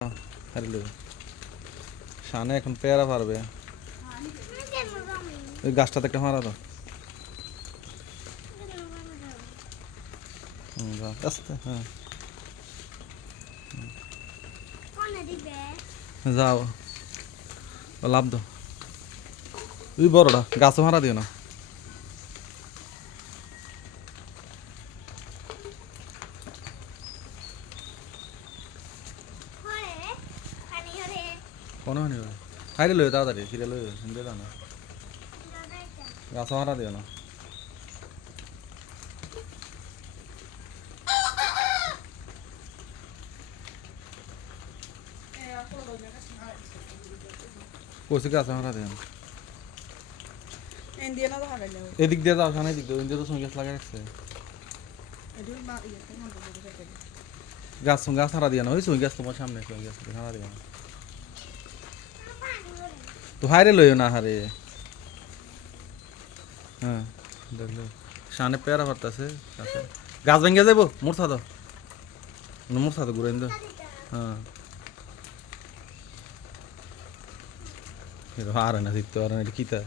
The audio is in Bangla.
হারিল শানে এখন পেয়ারা পারবে ওই গাছটাতে একটা মারা দাও আস্তে হ্যাঁ যাও লাভ দাও ওই বড়টা গাছও মারা দিও না কোনো হয়নি হাইরে লই তাড়াতাড়ি ফিরে লই হিন্দে না গাছও মারা দিও না কইছে গাছ মারা দিও না এদিক দিয়ে যাও সামনে দিক দিয়ে ইন্ডিয়া তো সঙ্গে গাছ লাগা রাখছে গাছ গাছ হারা দিও না ওই সঙ্গে গাছ তোমার সামনে সঙ্গে গাছ হারা দিও না তো হাইরে লইও না হারে হ্যাঁ দেখলো সামনে পেয়ারা পারতাছে গাছ ভেঙে যাবো মূর্ছা দাও মূর্ছা দাও ঘুরে দাও হ্যাঁ আর না জিততে আর না কিতা